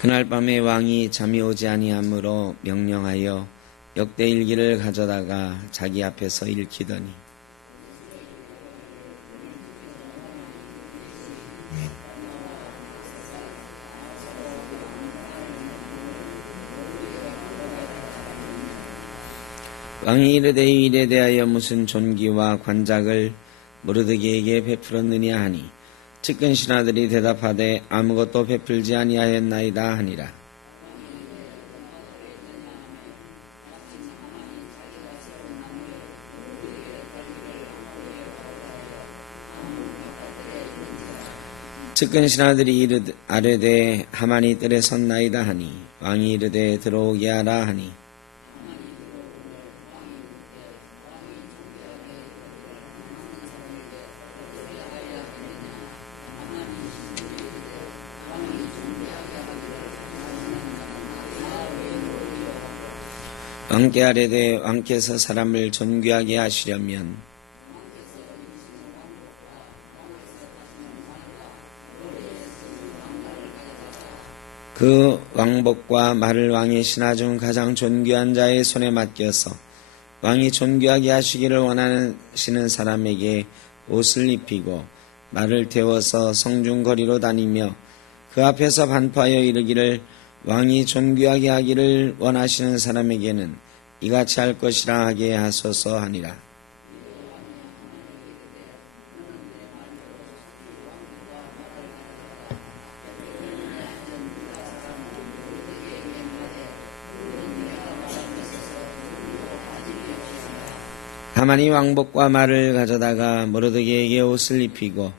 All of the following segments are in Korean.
그날 밤에 왕이 잠이 오지 아니하므로 명령하여 역대일기를 가져다가 자기 앞에서 읽히더니 왕이 이르되 이 일에 대하여 무슨 존귀와 관작을 모르드게에게 베풀었느냐 하니 측근 신하들이 대답하되 아무것도 베풀지 아니하였나이다 하니라. 측근 신하들이 아뢰되 하만이 뜰에 섰나이다 하니 왕이 이르되 들어오게 하라 하니 왕께 아뢰되 왕께서 사람을 존귀하게 하시려면 그 왕복과 말을 왕의 신하 중 가장 존귀한 자의 손에 맡겨서 왕이 존귀하게 하시기를 원하시는 사람에게 옷을 입히고 말을 태워서 성중거리로 다니며 그 앞에서 반포하여 이르기를 왕이 존귀하게 하기를 원하시는 사람에게는 이같이 할 것이라 하게 하소서 하니라. 하만이 왕복과 말을 가져다가 모르드게에게 옷을 입히고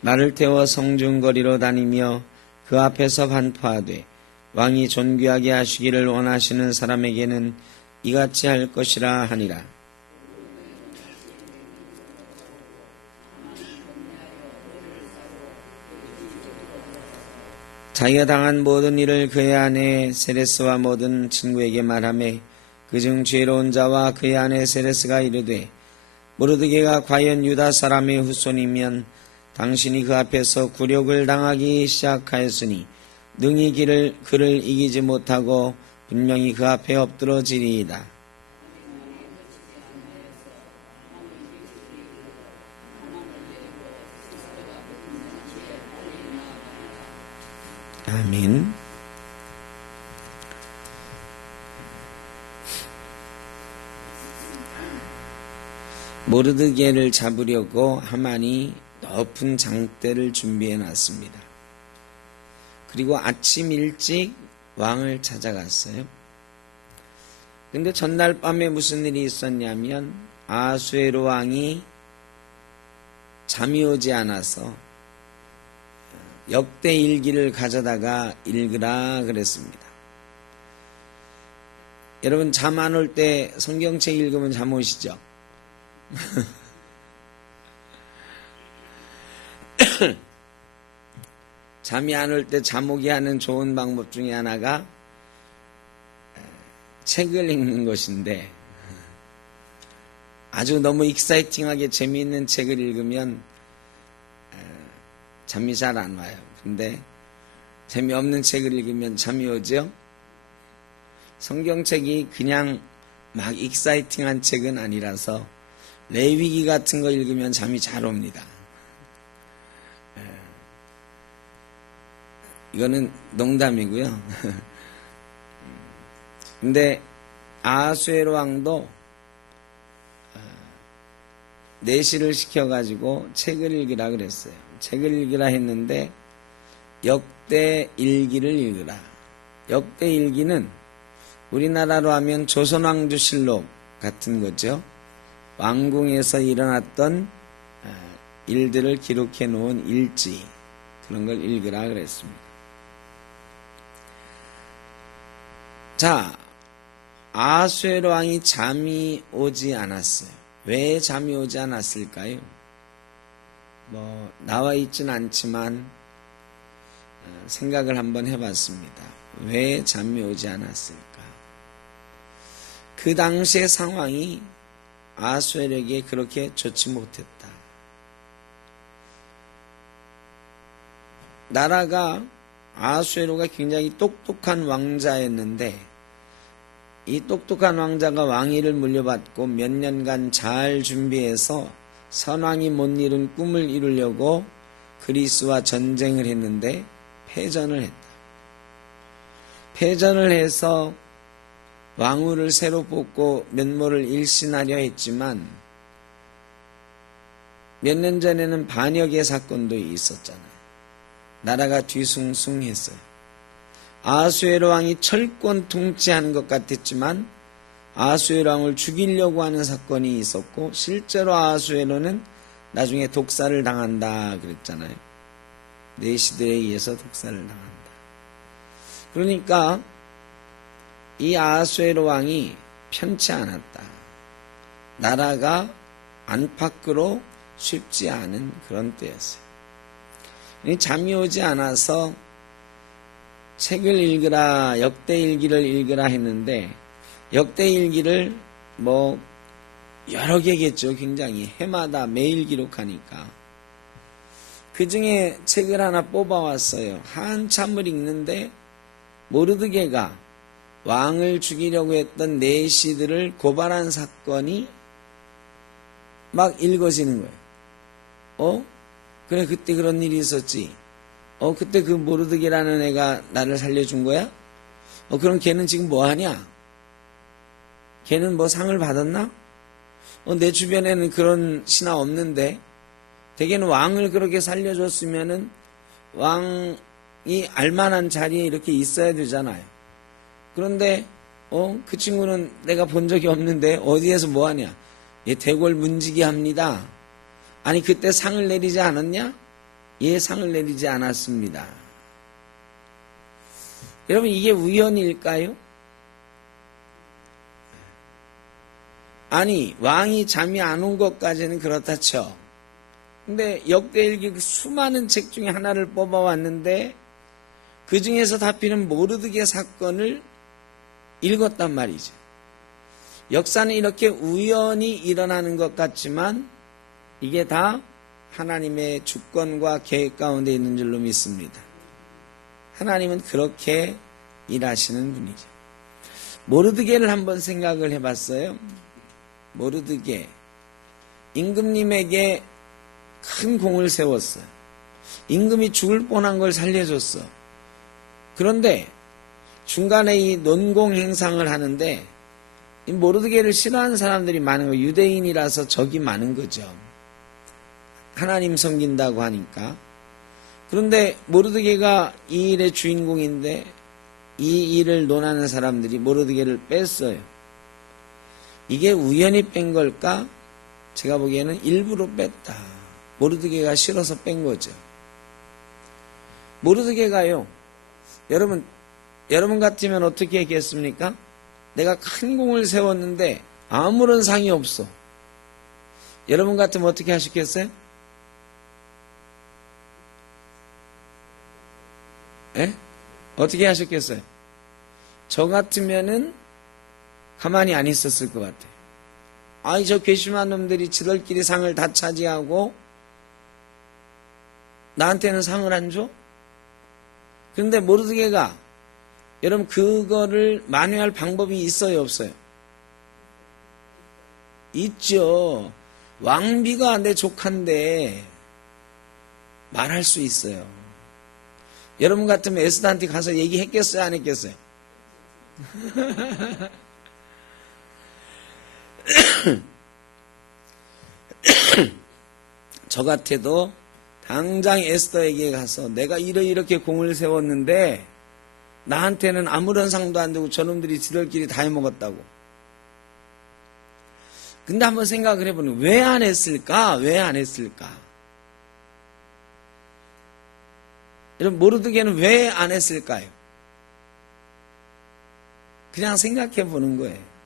말을 태워 성중거리로 다니며 그 앞에서 반포하되 왕이 존귀하게 하시기를 원하시는 사람에게는 이같이 할 것이라 하니라. 자기가 당한 모든 일을 그의 아내 세레스와 모든 친구에게 말하매 그중 지혜로운 자와 그의 아내 세레스가 이르되 모르드게가 과연 유다 사람의 후손이면 당신이 그 앞에서 굴욕을 당하기 시작하였으니 능히 그를 이기지 못하고 분명히 그 앞에 엎드러지리이다. 아멘. 모르드게를 잡으려고 하만이 높은 장대를 준비해 놨습니다. 그리고 아침 일찍 왕을 찾아갔어요. 근데 전날 밤에 무슨 일이 있었냐면 아수에로 왕이 잠이 오지 않아서 역대 일기를 가져다가 읽으라 그랬습니다. 여러분 잠 안 올 때 성경책 읽으면 잠 오시죠? 잠이 안 올 때 잠 오게 하는 좋은 방법 중에 하나가 책을 읽는 것인데 아주 너무 익사이팅하게 재미있는 책을 읽으면 잠이 잘 안 와요. 근데 재미없는 책을 읽으면 잠이 오죠? 성경책이 그냥 막 익사이팅한 책은 아니라서 레위기 같은 거 읽으면 잠이 잘 옵니다. 이거는 농담이고요. 근데 아하수에로 왕도 내시를 시켜가지고 책을 읽으라 그랬어요. 책을 읽으라 했는데 역대 일기를 읽으라. 역대 일기는 우리나라로 하면 조선왕조실록 같은 거죠. 왕궁에서 일어났던 일들을 기록해 놓은 일지, 그런 걸 읽으라 그랬습니다. 자, 아하수에로 왕이 잠이 오지 않았어요. 왜 잠이 오지 않았을까요? 나와 있진 않지만 생각을 한번 해봤습니다. 왜 잠이 오지 않았을까? 그 당시의 상황이 아하수에로에게 그렇게 좋지 못했다. 나라가 아수에로가 굉장히 똑똑한 왕자였는데 이 똑똑한 왕자가 왕위를 물려받고 몇 년간 잘 준비해서 선왕이 못 이룬 꿈을 이루려고 그리스와 전쟁을 했는데 패전을 했다. 패전을 해서 왕후를 새로 뽑고 면모를 일신하려 했지만 몇 년 전에는 반역의 사건도 있었잖아요. 나라가 뒤숭숭했어요. 아수에로 왕이 철권 통치하는 것 같았지만 아수에로 왕을 죽이려고 하는 사건이 있었고 실제로 아수에로는 나중에 독사를 당한다 그랬잖아요. 내시들에 의해서 독사를 당한다. 그러니까 이 아수에로 왕이 편치 않았다. 나라가 안팎으로 쉽지 않은 그런 때였어요. 잠이 오지 않아서 책을 읽으라, 역대일기를 읽으라 했는데 역대일기를 여러 개겠죠. 굉장히 해마다 매일 기록하니까 그 중에 책을 하나 뽑아왔어요. 한참을 읽는데 모르드게가 왕을 죽이려고 했던 내시들을 고발한 사건이 막 읽어지는 거예요. 그래 그때 그런 일이 있었지. 그때 그 모르드게라는 애가 나를 살려준 거야? 그럼 걔는 지금 뭐 하냐? 걔는 뭐 상을 받았나? 내 주변에는 그런 신하 없는데 대개는 왕을 그렇게 살려줬으면은 왕이 알만한 자리에 이렇게 있어야 되잖아요. 그런데 그 친구는 내가 본 적이 없는데 어디에서 뭐 하냐? 얘 대궐 문지기 합니다. 아니 그때 상을 내리지 않았냐? 예, 상을 내리지 않았습니다. 여러분 이게 우연일까요? 아니 왕이 잠이 안 온 것까지는 그렇다 쳐. 근데 역대일기 그 수많은 책 중에 하나를 뽑아왔는데 그 중에서 다필은 모르드게 사건을 읽었단 말이죠. 역사는 이렇게 우연히 일어나는 것 같지만 이게 다 하나님의 주권과 계획 가운데 있는 줄로 믿습니다. 하나님은 그렇게 일하시는 분이죠. 모르드게를 한번 생각을 해봤어요. 모르드게 임금님에게 큰 공을 세웠어요. 임금이 죽을 뻔한 걸 살려줬어. 그런데 중간에 이 논공 행상을 하는데 이 모르드게를 싫어하는 사람들이 많은 거예요. 유대인이라서 적이 많은 거죠. 하나님 섬긴다고 하니까. 그런데 모르드게가 이 일의 주인공인데 이 일을 논하는 사람들이 모르드게를 뺐어요. 이게 우연히 뺀 걸까? 제가 보기에는 일부러 뺐다. 모르드게가 싫어서 뺀 거죠. 모르드게가요. 여러분 같으면 어떻게 했겠습니까? 내가 큰 공을 세웠는데 아무런 상이 없어. 여러분 같으면 어떻게 하셨겠어요? 예? 어떻게 하셨겠어요? 저 같으면은 가만히 안 있었을 것 같아요. 아이 저 괘씸한 놈들이 지들끼리 상을 다 차지하고 나한테는 상을 안 줘? 그런데 모르드게가 여러분 그거를 만회할 방법이 있어요 없어요? 있죠. 왕비가 내 조카인데 말할 수 있어요. 여러분 같으면 에스더한테 가서 얘기했겠어요 안 했겠어요? 저 같아도 당장 에스더에게 가서 내가 이렇게 공을 세웠는데 나한테는 아무런 상도 안 되고 저놈들이 지들끼리 다 해먹었다고. 근데 한번 생각을 해보면 왜 안 했을까? 왜 안 했을까? 여러분 모르드게는 왜 안 했을까요? 그냥 생각해 보는 거예요.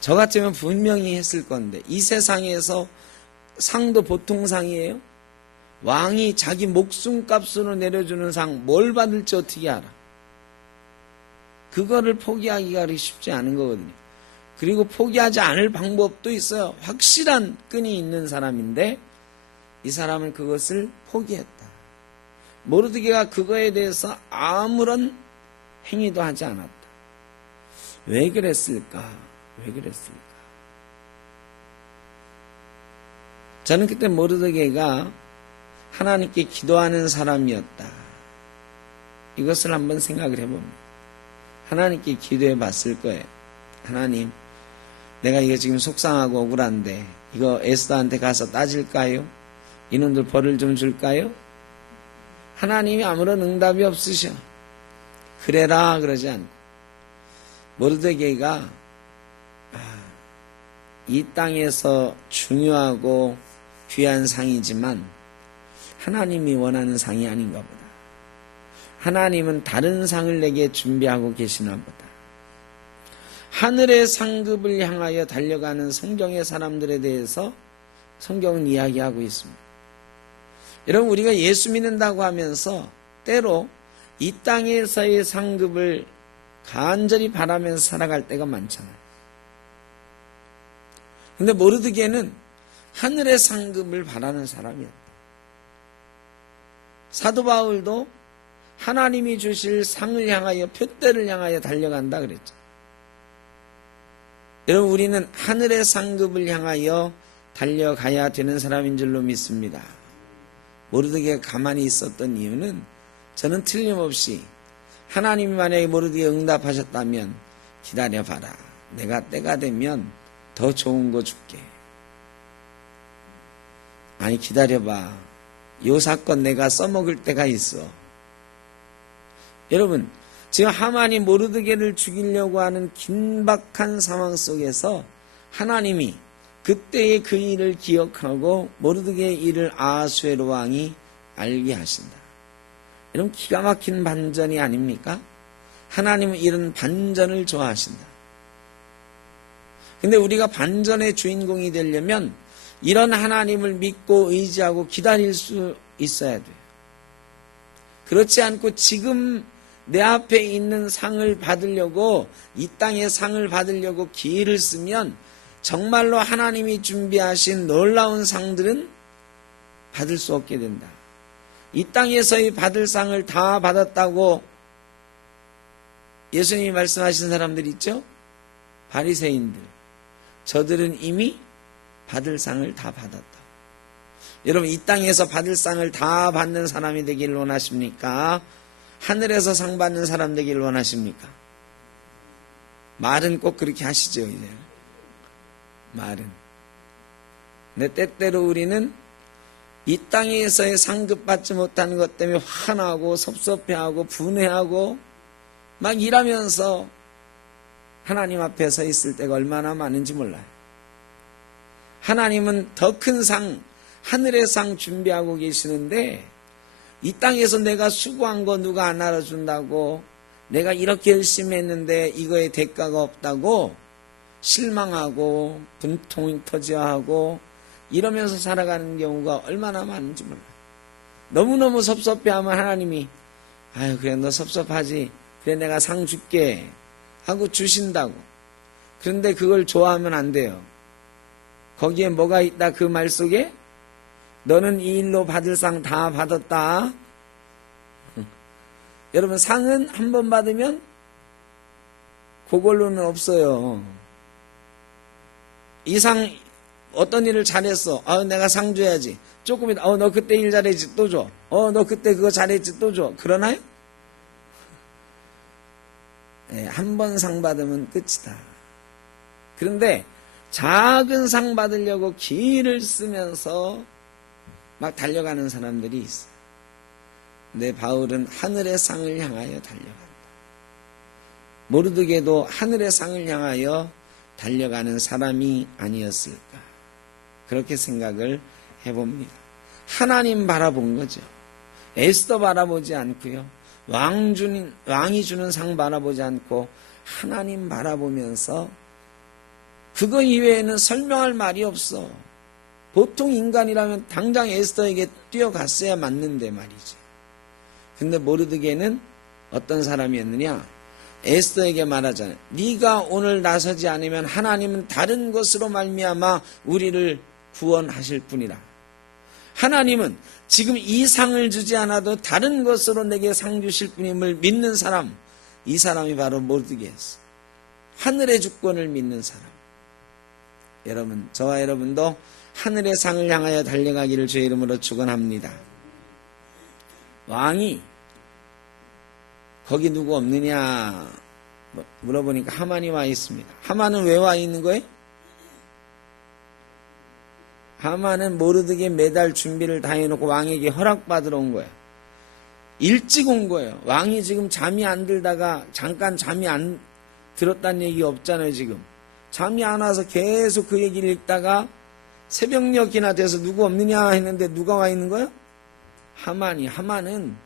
저 같으면 분명히 했을 건데 이 세상에서 상도 보통 상이에요? 왕이 자기 목숨값으로 내려주는 상 뭘 받을지 어떻게 알아? 그거를 포기하기가 그렇게 쉽지 않은 거거든요. 그리고 포기하지 않을 방법도 있어요. 확실한 끈이 있는 사람인데 이 사람은 그것을 포기했다. 모르드게가 그거에 대해서 아무런 행위도 하지 않았다. 왜 그랬을까? 왜 그랬을까? 저는 그때 모르드게가 하나님께 기도하는 사람이었다. 이것을 한번 생각을 해봅니다. 하나님께 기도해 봤을 거예요. 하나님, 내가 이거 지금 속상하고 억울한데 이거 에스더한테 가서 따질까요? 이놈들 벌을 좀 줄까요? 하나님이 아무런 응답이 없으셔. 그래라 그러지 않고 모르드게가 이 땅에서 중요하고 귀한 상이지만 하나님이 원하는 상이 아닌가 보다. 하나님은 다른 상을 내게 준비하고 계시나 보다. 하늘의 상급을 향하여 달려가는 성경의 사람들에 대해서 성경은 이야기하고 있습니다. 여러분, 우리가 예수 믿는다고 하면서 때로 이 땅에서의 상급을 간절히 바라면서 살아갈 때가 많잖아요. 근데 모르드게는 하늘의 상급을 바라는 사람이었다. 사도 바울도 하나님이 주실 상을 향하여, 표대를 향하여 달려간다 그랬죠. 여러분, 우리는 하늘의 상급을 향하여 달려가야 되는 사람인 줄로 믿습니다. 모르드게가 가만히 있었던 이유는 저는 틀림없이 하나님이 만약에 모르드게 응답하셨다면 기다려봐라. 내가 때가 되면 더 좋은 거 줄게. 아니, 기다려봐. 요 사건 내가 써먹을 때가 있어. 여러분, 지금 하만이 모르드게를 죽이려고 하는 긴박한 상황 속에서 하나님이 그때의 그 일을 기억하고 모르드게의 일을 아하수에로 왕이 알게 하신다. 이런 기가 막힌 반전이 아닙니까? 하나님은 이런 반전을 좋아하신다. 근데 우리가 반전의 주인공이 되려면 이런 하나님을 믿고 의지하고 기다릴 수 있어야 돼요. 그렇지 않고 지금 내 앞에 있는 상을 받으려고, 이 땅의 상을 받으려고 기회를 쓰면 정말로 하나님이 준비하신 놀라운 상들은 받을 수 없게 된다. 이 땅에서의 받을 상을 다 받았다고 예수님이 말씀하신 사람들 있죠? 바리새인들. 저들은 이미 받을 상을 다 받았다. 여러분, 이 땅에서 받을 상을 다 받는 사람이 되길 원하십니까? 하늘에서 상 받는 사람 되길 원하십니까? 말은 꼭 그렇게 하시죠, 이제. 말은. 근데 때때로 우리는 이 땅에서의 상급 받지 못하는 것 때문에 화나고 섭섭해하고 분해하고 막 이러면서 하나님 앞에 서 있을 때가 얼마나 많은지 몰라요. 하나님은 더 큰 상, 하늘의 상 준비하고 계시는데 이 땅에서 내가 수고한 거 누가 안 알아준다고, 내가 이렇게 열심히 했는데 이거에 대가가 없다고 실망하고 분통이 터져하고 이러면서 살아가는 경우가 얼마나 많은지 몰라요. 너무너무 섭섭해하면 하나님이 아유, 그래 너 섭섭하지, 그래 내가 상 줄게 하고 주신다고. 그런데 그걸 좋아하면 안 돼요. 거기에 뭐가 있다? 그 말 속에 너는 이 일로 받을 상 다 받았다. 여러분, 상은 한 번 받으면 그걸로는 없어요. 이 상 어떤 일을 잘했어. 내가 상 줘야지. 조금 있다. 너 그때 일 잘했지. 또 줘. 너 그때 그거 잘했지. 또 줘. 그러나요? 네, 한 번 상 받으면 끝이다. 그런데 작은 상 받으려고 기를 쓰면서 막 달려가는 사람들이 있어요. 근데 바울은 하늘의 상을 향하여 달려간다. 모르드게도 하늘의 상을 향하여 달려가는 사람이 아니었을까, 그렇게 생각을 해봅니다. 하나님 바라본 거죠. 에스더 바라보지 않고요, 왕이 주는 상 바라보지 않고 하나님 바라보면서, 그거 이외에는 설명할 말이 없어. 보통 인간이라면 당장 에스더에게 뛰어갔어야 맞는데 말이지. 근데 모르드게는 어떤 사람이었느냐? 에스더에게 말하잖아요. 네가 오늘 나서지 않으면 하나님은 다른 것으로 말미암아 우리를 구원하실 뿐이라. 하나님은 지금 이 상을 주지 않아도 다른 것으로 내게 상 주실 분임을 믿는 사람, 이 사람이 바로 모르드게였어요. 하늘의 주권을 믿는 사람. 여러분, 저와 여러분도 하늘의 상을 향하여 달려가기를 주의 이름으로 축원합니다. 왕이 거기 누구 없느냐 물어보니까 하만이 와 있습니다. 하만은 왜 와 있는 거예요? 하만은 모르드게 매달 준비를 다 해놓고 왕에게 허락받으러 온 거예요. 일찍 온 거예요. 왕이 지금 잠이 안 들다가 잠깐 잠이 안 들었다는 얘기 없잖아요. 지금 잠이 안 와서 계속 그 얘기를 읽다가 새벽녘이나 돼서 누구 없느냐 했는데 누가 와 있는 거예요? 하만은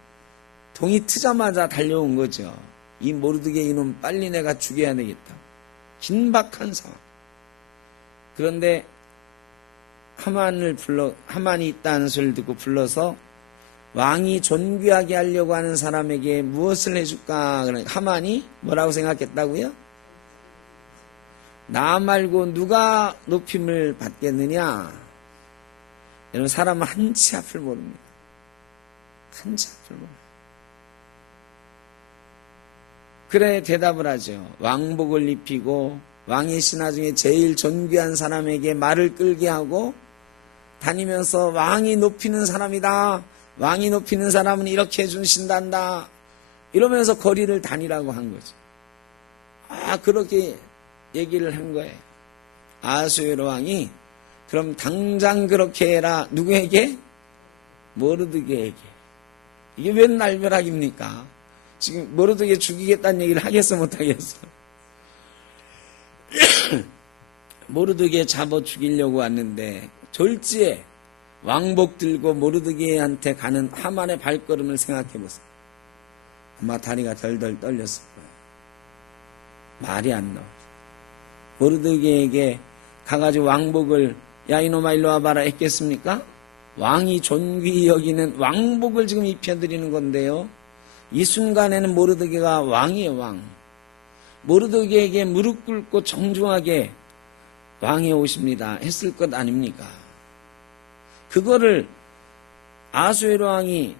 동이 트자마자 달려온 거죠. 이 모르드게 이놈 빨리 내가 죽여야 되겠다. 긴박한 상황. 그런데 하만이 있다는 소리를 듣고 불러서 왕이 존귀하게 하려고 하는 사람에게 무엇을 해줄까? 그러니까 하만이 뭐라고 생각했다고요? 나 말고 누가 높임을 받겠느냐? 여러분, 사람은 한치 앞을 모릅니다. 한치 앞을 모릅니다. 그래 대답을 하죠. 왕복을 입히고 왕의 신하 중에 제일 존귀한 사람에게 말을 끌게 하고 다니면서 왕이 높이는 사람이다. 왕이 높이는 사람은 이렇게 해주신단다. 이러면서 거리를 다니라고 한 거죠. 그렇게 얘기를 한 거예요. 아하수에로 왕이 그럼 당장 그렇게 해라. 누구에게? 모르드게에게. 이게 웬 날벼락입니까? 지금 모르드게 죽이겠다는 얘기를 하겠어 못하겠어? 모르드게 잡아 죽이려고 왔는데 졸지에 왕복 들고 모르드게한테 가는 하만의 발걸음을 생각해 보세요. 아마 다리가 덜덜 떨렸을 거예요. 말이 안 나오죠. 모르드게에게 가가지고 왕복을 야 이놈아 일로 와봐라 했겠습니까? 왕이 존귀히 여기는 왕복을 지금 입혀드리는 건데요. 이 순간에는 모르드게가 왕이에요. 왕. 모르드게에게 무릎 꿇고 정중하게 왕이 오십니다 했을 것 아닙니까? 그거를 아하수에로 왕이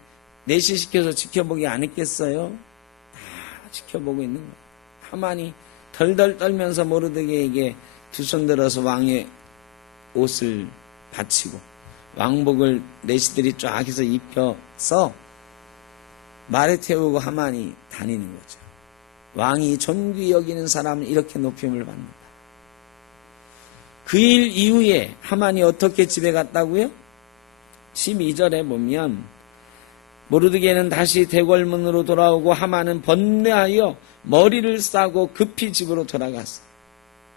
내시시켜서 지켜보게 안 했겠어요? 다 지켜보고 있는 거예요. 하만이 덜덜 떨면서 모르드게에게 두 손 들어서 왕의 옷을 바치고 왕복을 내시들이 쫙 해서 입혀서 말에 태우고 하만이 다니는 거죠. 왕이 존귀히 여기는 사람은 이렇게 높임을 받는다. 그 일 이후에 하만이 어떻게 집에 갔다고요? 12절에 보면 모르드게는 다시 대궐문으로 돌아오고 하만은 번뇌하여 머리를 싸고 급히 집으로 돌아갔어요.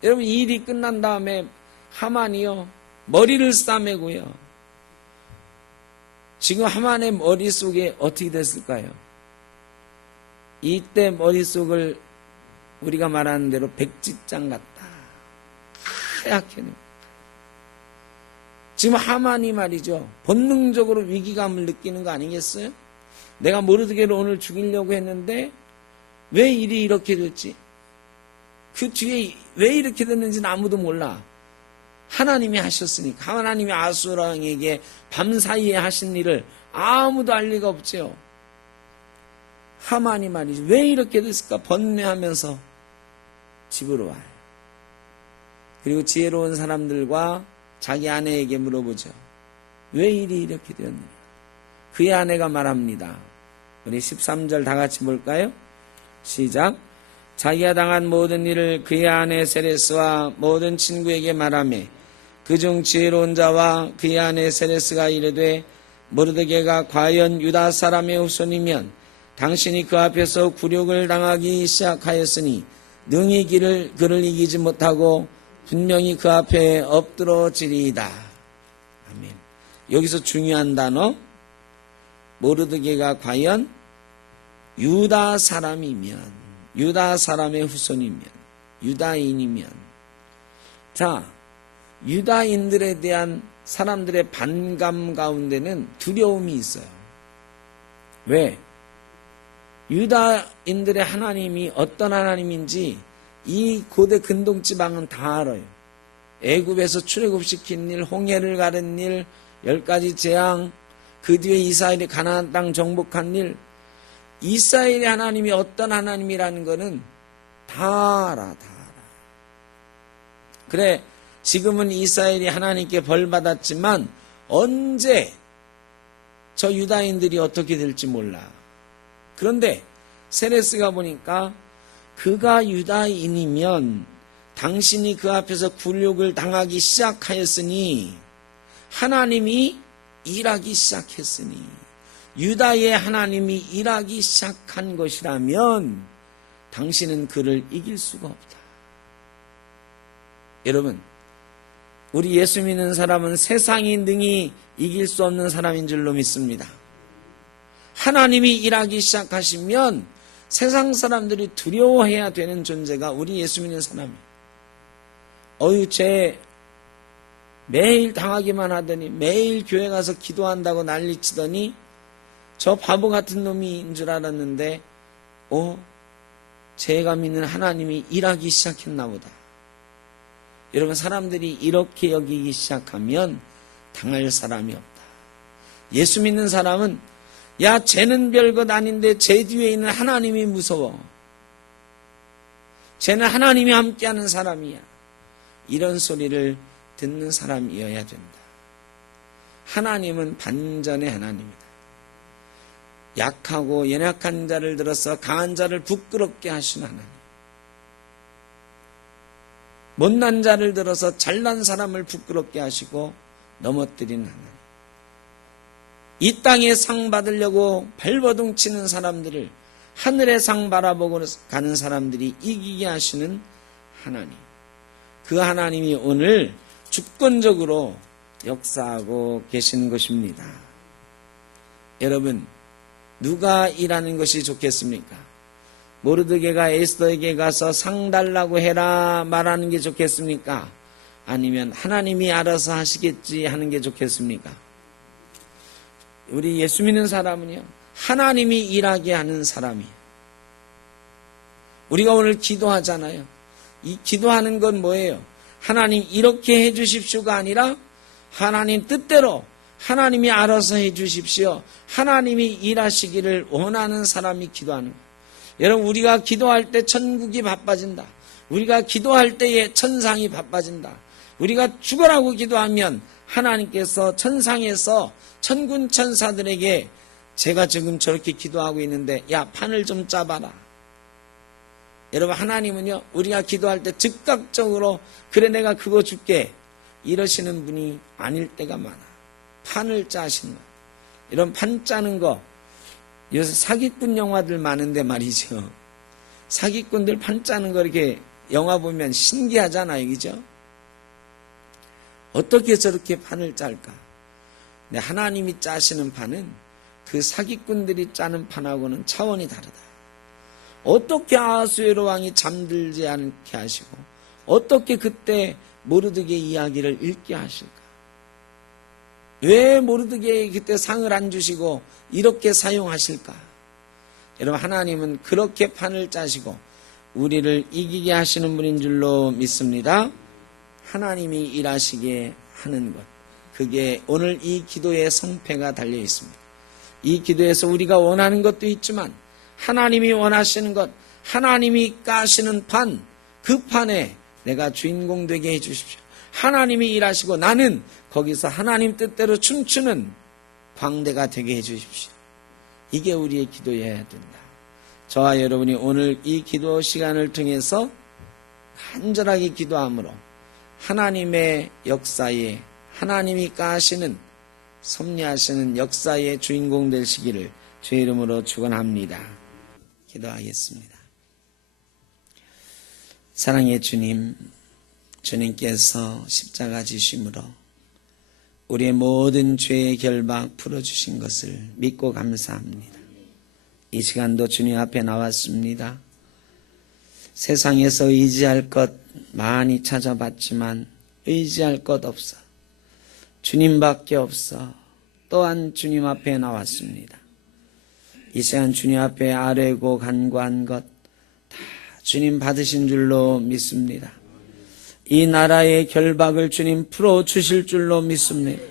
여러분, 이 일이 끝난 다음에 하만이요 머리를 싸매고요. 지금 하만의 머릿속에 어떻게 됐을까요? 이때 머릿속을 우리가 말하는 대로 백지장 같다. 하얗게. 지금 하만이 말이죠. 본능적으로 위기감을 느끼는 거 아니겠어요? 내가 모르드게를 오늘 죽이려고 했는데 왜 일이 이렇게 됐지? 그 뒤에 왜 이렇게 됐는지는 아무도 몰라. 하나님이 하셨으니까. 하나님이 아하수에로 왕에게 밤사이에 하신 일을 아무도 알 리가 없죠. 하만이 말이죠. 왜 이렇게 됐을까? 번뇌하면서 집으로 와요. 그리고 지혜로운 사람들과 자기 아내에게 물어보죠. 왜 일이 이렇게 되었느냐? 그의 아내가 말합니다. 우리 13절 다 같이 볼까요? 시작. 자기가 당한 모든 일을 그의 아내 세레스와 모든 친구에게 말하며 그중 지혜로운 자와 그의 아내 세레스가 이르되 모르드게가 과연 유다 사람의 후손이면 당신이 그 앞에서 굴욕을 당하기 시작하였으니 능히 그를 이기지 못하고 분명히 그 앞에 엎드러지리이다. 아멘. 여기서 중요한 단어, 모르드게가 과연 유다 사람이면, 유다 사람의 후손이면, 유다인이면, 자, 유다인들에 대한 사람들의 반감 가운데는 두려움이 있어요. 왜? 유다인들의 하나님이 어떤 하나님인지 이 고대 근동지방은 다 알아요. 애굽에서 출애굽시킨 일, 홍해를 가른 일, 10가지 재앙, 그 뒤에 이스라엘이 가나안 땅 정복한 일, 이스라엘의 하나님이 어떤 하나님이라는 것은 다 알아. 그래, 지금은 이스라엘이 하나님께 벌 받았지만 언제 저 유다인들이 어떻게 될지 몰라. 그런데 세레스가 보니까 그가 유다인이면 당신이 그 앞에서 굴욕을 당하기 시작하였으니 하나님이 일하기 시작했으니 유다의 하나님이 일하기 시작한 것이라면 당신은 그를 이길 수가 없다. 여러분, 우리 예수 믿는 사람은 세상이 능히 이길 수 없는 사람인 줄로 믿습니다. 하나님이 일하기 시작하시면 세상 사람들이 두려워해야 되는 존재가 우리 예수 믿는 사람이에요. 쟤 매일 당하기만 하더니 매일 교회 가서 기도한다고 난리치더니 저 바보 같은 놈인 줄 알았는데 제가 믿는 하나님이 일하기 시작했나 보다. 여러분, 사람들이 이렇게 여기기 시작하면 당할 사람이 없다. 예수 믿는 사람은 쟤는 별것 아닌데 제 뒤에 있는 하나님이 무서워. 쟤는 하나님이 함께하는 사람이야. 이런 소리를 듣는 사람이어야 된다. 하나님은 반전의 하나님이다. 약하고 연약한 자를 들어서 강한 자를 부끄럽게 하시는 하나님. 못난 자를 들어서 잘난 사람을 부끄럽게 하시고 넘어뜨리는 하나님. 이 땅에 상 받으려고 발버둥 치는 사람들을 하늘의 상 바라보고 가는 사람들이 이기게 하시는 하나님. 그 하나님이 오늘 주권적으로 역사하고 계신 것입니다. 여러분, 누가 일하는 것이 좋겠습니까? 모르드게가 에스더에게 가서 상 달라고 해라 말하는 게 좋겠습니까? 아니면 하나님이 알아서 하시겠지 하는 게 좋겠습니까? 우리 예수 믿는 사람은요, 하나님이 일하게 하는 사람이에요. 우리가 오늘 기도하잖아요. 이 기도하는 건 뭐예요? 하나님 이렇게 해주십시오가 아니라 하나님 뜻대로 하나님이 알아서 해주십시오. 하나님이 일하시기를 원하는 사람이 기도하는 거예요. 여러분, 우리가 기도할 때 천국이 바빠진다. 우리가 기도할 때에 천상이 바빠진다. 우리가 죽으라고 기도하면 하나님께서 천상에서 천군 천사들에게 제가 지금 저렇게 기도하고 있는데 야, 판을 좀 짜봐라. 여러분, 하나님은요, 우리가 기도할 때 즉각적으로 그래 내가 그거 줄게 이러시는 분이 아닐 때가 많아. 판을 짜시는 거예요. 이런 판 짜는 거, 요새 사기꾼 영화들 많은데 말이죠. 사기꾼들 판 짜는 거 이렇게 영화 보면 신기하잖아요. 그죠? 어떻게 저렇게 판을 짤까? 근데 하나님이 짜시는 판은 그 사기꾼들이 짜는 판하고는 차원이 다르다. 어떻게 아하수에로 왕이 잠들지 않게 하시고 어떻게 그때 모르드게 이야기를 읽게 하실까? 왜 모르드게에 그때 상을 안 주시고 이렇게 사용하실까? 여러분, 하나님은 그렇게 판을 짜시고 우리를 이기게 하시는 분인 줄로 믿습니다. 하나님이 일하시게 하는 것, 그게 오늘 이 기도의 성패가 달려 있습니다. 이 기도에서 우리가 원하는 것도 있지만 하나님이 원하시는 것, 하나님이 까시는 판, 그 판에 내가 주인공 되게 해주십시오. 하나님이 일하시고 나는 거기서 하나님 뜻대로 춤추는 광대가 되게 해주십시오. 이게 우리의 기도여야 된다. 저와 여러분이 오늘 이 기도 시간을 통해서 간절하게 기도함으로 하나님의 역사에, 하나님이 까시는 섭리하시는 역사의 주인공 되시기를 주의 이름으로 축원합니다. 기도하겠습니다. 사랑의 주님, 주님께서 십자가 지심으로 우리의 모든 죄의 결박 풀어주신 것을 믿고 감사합니다. 이 시간도 주님 앞에 나왔습니다. 세상에서 의지할 것 많이 찾아봤지만 의지할 것 없어. 주님밖에 없어. 또한 주님 앞에 나왔습니다. 이 시간 주님 앞에 아뢰고 간구한 것 다 주님 받으신 줄로 믿습니다. 이 나라의 결박을 주님 풀어주실 줄로 믿습니다.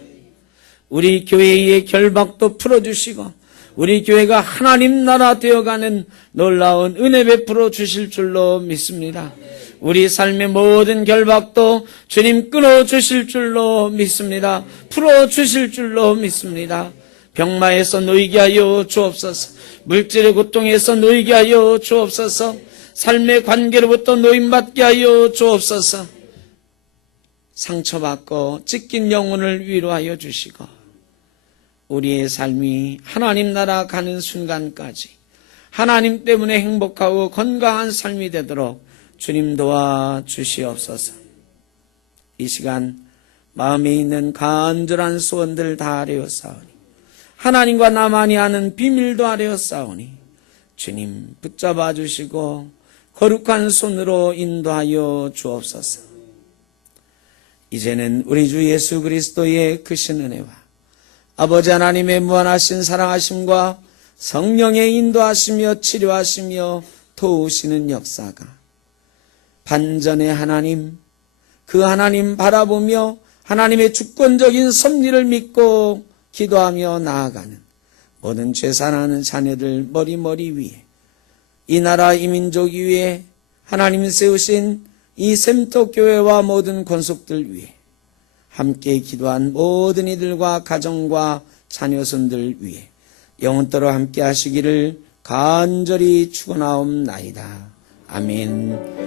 우리 교회의 결박도 풀어주시고 우리 교회가 하나님 나라 되어가는 놀라운 은혜 베풀어 주실 줄로 믿습니다. 우리 삶의 모든 결박도 주님 끊어주실 줄로 믿습니다. 풀어주실 줄로 믿습니다. 병마에서 놓이게 하여 주옵소서. 물질의 고통에서 놓이게 하여 주옵소서. 삶의 관계로부터 노임받게 하여 주옵소서. 상처받고 찢긴 영혼을 위로하여 주시고 우리의 삶이 하나님 나라 가는 순간까지 하나님 때문에 행복하고 건강한 삶이 되도록 주님 도와주시옵소서. 이 시간 마음에 있는 간절한 소원들 다 아뢰었사오니 하나님과 나만이 아는 비밀도 아뢰었사오니 주님 붙잡아 주시고 거룩한 손으로 인도하여 주옵소서. 이제는 우리 주 예수 그리스도의 크신 은혜와 아버지 하나님의 무한하신 사랑하심과 성령의 인도하시며 치료하시며 도우시는 역사가 반전의 하나님, 그 하나님 바라보며 하나님의 주권적인 섭리를 믿고 기도하며 나아가는 모든 죄사하는 자녀들 머리머리 위에 이 나라 이 민족 위에 하나님 세우신 이 샘터교회와 모든 권속들 위에 함께 기도한 모든 이들과 가정과 자녀손들 위해 영원토록 함께 하시기를 간절히 축원하옵나이다. 아멘.